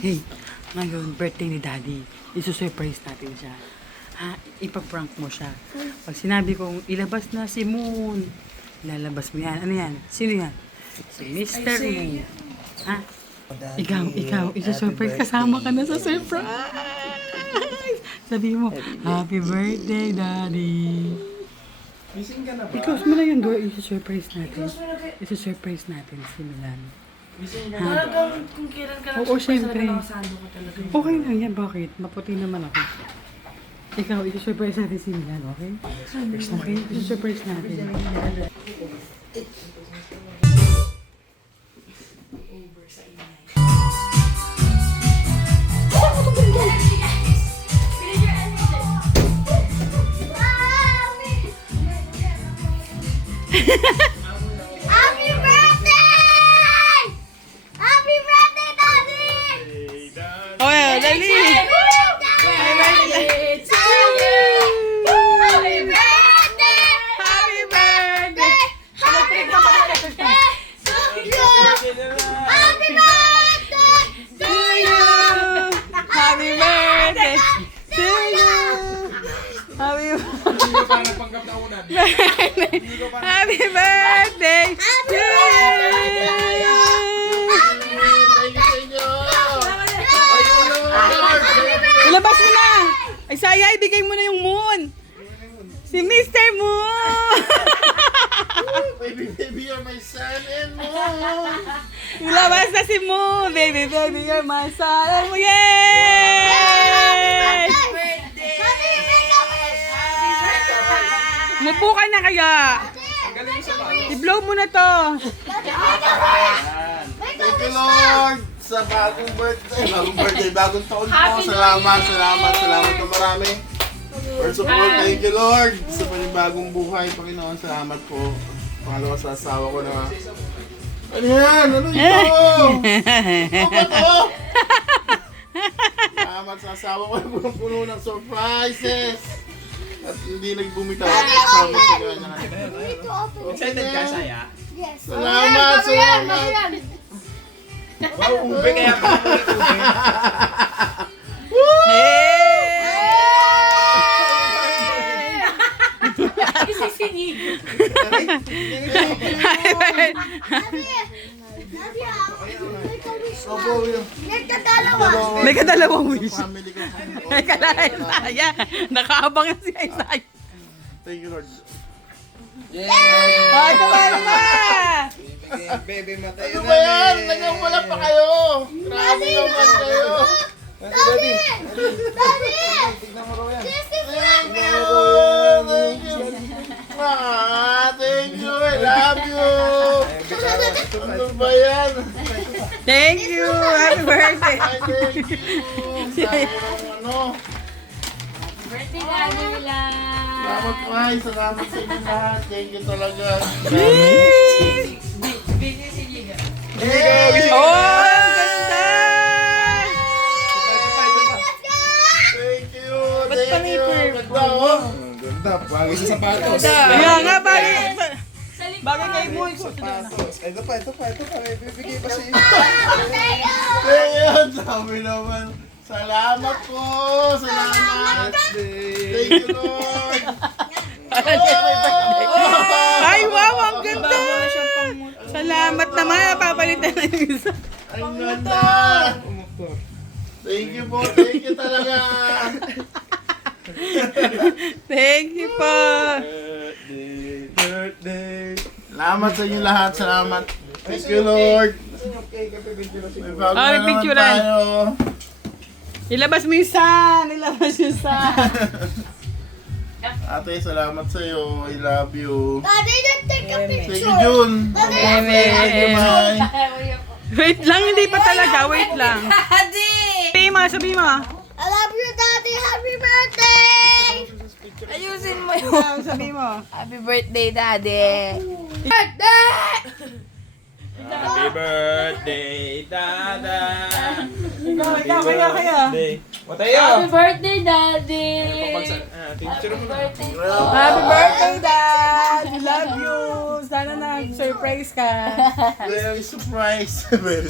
Hey, ngayon, birthday ni Daddy. Isusurprise natin siya. Ha, ipaprank mo siya. Pag sinabi kong ilabas na si Moon, ilalabas mo yan. Ano yan? Sino yan? Si Mr. Moon. Ha? Ikaw, isusurprise. Kasama ka na sa surprise. Sabi mo, happy birthday, Daddy. Missing ka na ba? Ikaw, mo na yung door. Isusurprise natin. Isusurprise natin si Milan. Missing ka na Ha? ba? Talagang kung kailan ka Oo, syempre. nakasando ko talaga. Okay lang yan. Bakit? Maputi naman ako. Ikaw, isusurprise natin si Milan, okay? Okay? Isusurprise natin. Happy birthday! Happy birthday, Daddy! Oh, yeah, dali! Happy birthday to you! Happy birthday! Happy birthday! Happy birthday to you! Happy birthday to you! Happy birthday to you! Happy Hindi ko pa napanggap na unan. Hindi ko pa Happy birthday to you! Ilabas mo na! Ay, Saya, ibigay mo na yung moon! Si Mr. Moon! Baby, baby, you're my son and moon. Ilabas na si Moon! Baby, baby, you're my son! Yay! Mupo ka na kaya! Galing mo sa bahay. I-blow mo na to! Thank you, Lord, sa bagong birthday, bagong taon po. Salamat na marami. First of all, thank you, Lord, sa panibagong buhay, Panginoon. Salamat po. Pangalawa sa asawa ko na. Ano yan? Ano ito? Ano ba ito? Salamat sa asawa ko na punong-puno ng surprises. At hindi nagbumitaw. Salamat sa kanya. Excited ka, Saya? Yes. Salamat! Wow, ube kaya pa ulit ube. Opo, yun. Nagkadalawa. May kadalawang wish. Family ko. May kalahit Saya. Nakaabang na si Isaya. Thank you, Lord. Ay, kumano na! Baby, matay Ano ba yan? Nagawala pa kayo. Grabe naman kayo. Daddy! Daddy! Tignan mo raw yan. This is Thank you. Thank you. Thank you. I love you. Ano ba yan? Thank you! Happy birthday! Ay, thank you. Sabi ng ano. Birthday Daddy lang. Salamat po ay. Salamat sa inyo lahat. Thank you talaga. Bigay si Liga. Hey! Oh, ang ganda! Thank you. Ba't Thank pala you. yung Ganda oh. Ganda, bagay sa sapatos. Kaya nga, bagay Sa likod. bagay kay Moon. Sapatos. Ito pa. May bibigay pa sa iyo. Ayun, sabi naman. Salamat po. Salamat. Thank you, Lord. Ay, wow, ang ganda! Salamat naman, papalitan na yung isa. Ang ganda. Thank you po. Thank you talaga. Thank you po. Birthday. Salamat sa inyo lahat. Salamat. Thank you, Lord. May bago Ah, may na naman picturean. tayo. Ilabas mo yung sun! Ilabas yung sun! Ate, salamat sa iyo. I love you. Daddy, just take a Thank picture. you, Jun. Daddy, Thank you, Mai. Wait lang, hindi pa talaga. Wait lang. Daddy! Sabi mo. I love you, Daddy. Happy birthday! Ayusin mo yun. Sabi mo. Happy birthday, Daddy. Birthday! Happy birthday, Dada. Ikaw, kaya. Matayo. Happy birthday, Daddy. Picture mo na. Birthday. Happy birthday, Dad! We love you! Sana na-surprise ka. Very surprised. Very